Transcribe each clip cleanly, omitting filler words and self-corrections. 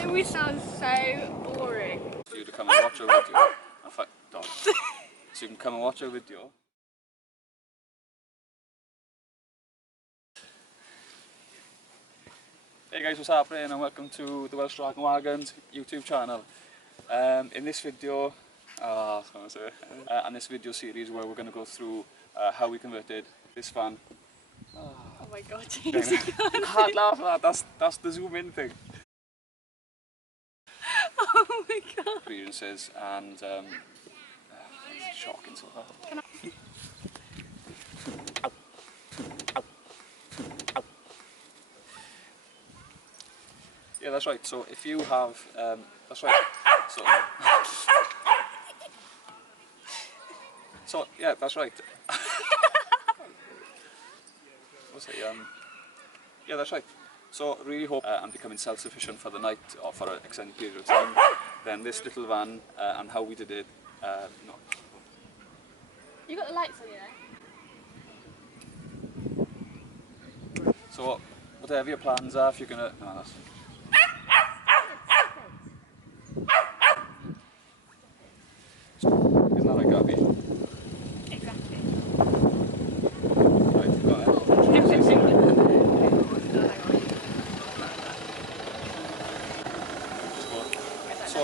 think we sound so boring. For you to come and watch our video. In fact, dog. So you can come and watch our video. Hey guys, what's happening, and welcome to the Welsh Dragon Wagons YouTube channel. In this video, and this video series where we're going to go through how we converted this van. Oh my god, James, you can't laugh at that, that's the zoom in thing. Oh my god. Experiences and it's shocking so that. Yeah, that's right. So if you have, that's right. So yeah, that's right. What's it? Yeah, that's right. So really hope I'm becoming self-sufficient for the night or for an extended period of time. Then this little van and how we did it. No. You got the lights on, you know. So whatever your plans are, if you're gonna, no, that's. Isn't that like Gabby? Exactly. Right, got it. So,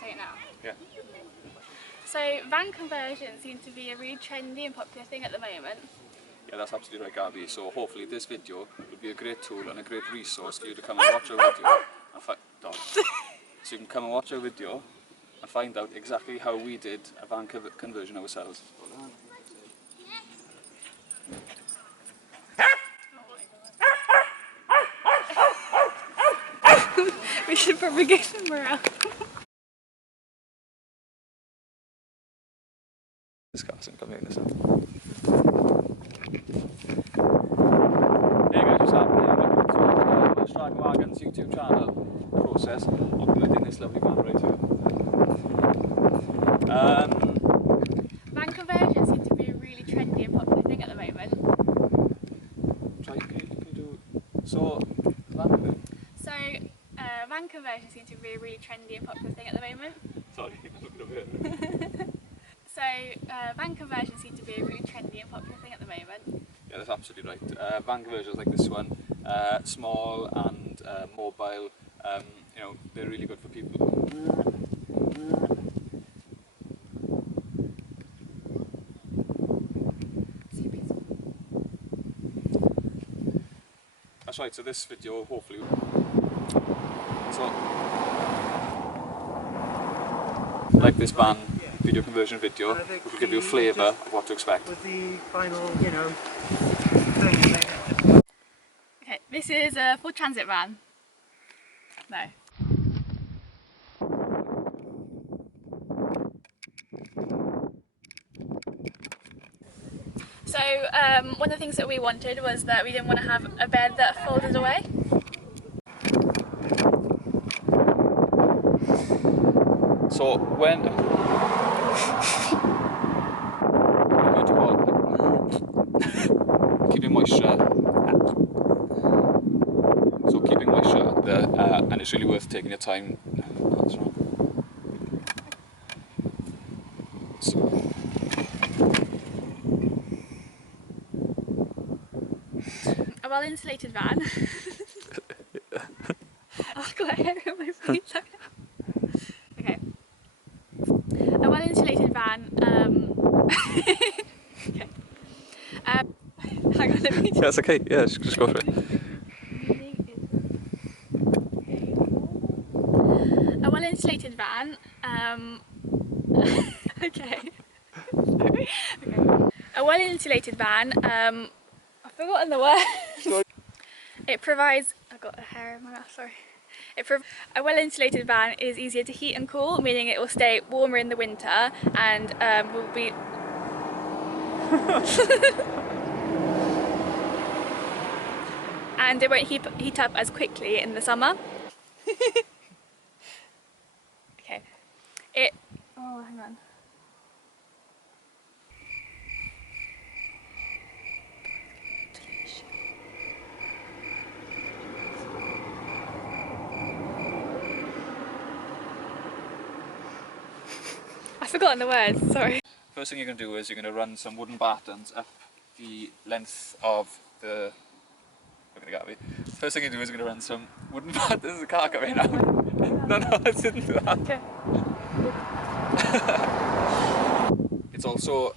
say it now. yeah. So van conversions seem to be a really trendy and popular thing at the moment. Yeah, that's absolutely right, Gabby. So hopefully this video will be a great tool and a great resource for you to come and watch our video and so you can come and watch our video and find out exactly how we did a van conversion ourselves. We should probably go somewhere else. Discussing coming this up. Hey guys, what's happening? Welcome to the Welsh Dragon Wagons YouTube channel process of converting this lovely van right here. Van conversions seem to be a really trendy and popular thing at the moment. Can you do so? Van conversions seem to be a really trendy and popular thing at the moment. Sorry, I'm looking over here. So van conversions seem to be a really trendy and popular thing at the moment. Yeah, that's absolutely right. Van conversions like this one, small and mobile, you know, they're really good for people. That's right, so this video hopefully, like this van video conversion video, which will give you a flavour of what to expect. With the final, you know, thing. Okay, this is a full transit van. No. So one of the things that we wanted was that we didn't want to have a bed that folded away. So when keeping moisture, and it's really worth taking your time. That's wrong. A well-insulated van. I've got hair in my feet. Okay. A well-insulated van. Okay. Hang on, let me. Yeah, that's okay. Yeah, just go for it. A well-insulated van. Okay. Okay. A well-insulated van. I've forgotten the word. It provides. I've got a hair in my mouth. Sorry. A well-insulated van is easier to heat and cool, meaning it will stay warmer in the winter and will be. And it won't heat up as quickly in the summer. Okay. Oh, hang on. I've forgotten the words, sorry. First thing you're going to do is you're going to run some wooden battens up the length of the... Look at the Gabby. First thing you do is you're going to run some wooden battens. There's a car coming now. No, I didn't do that. Okay. It's also...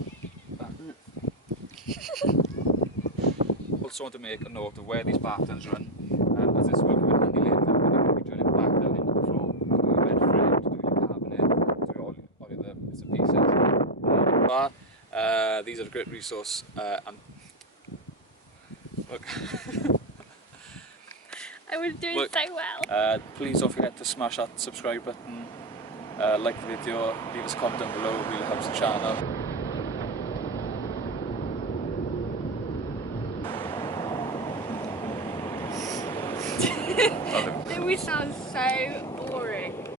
also want to make a note of where these battens run, as this will come in handy later when you're going to be drilling back down into the floor to do the red frame, to do your cabinet, to do all the other bits and pieces. These are a great resource, and look. I was doing Look, so well. please don't forget to smash that subscribe button, like the video, leave us a comment down below, it really helps the channel. It would sound so boring.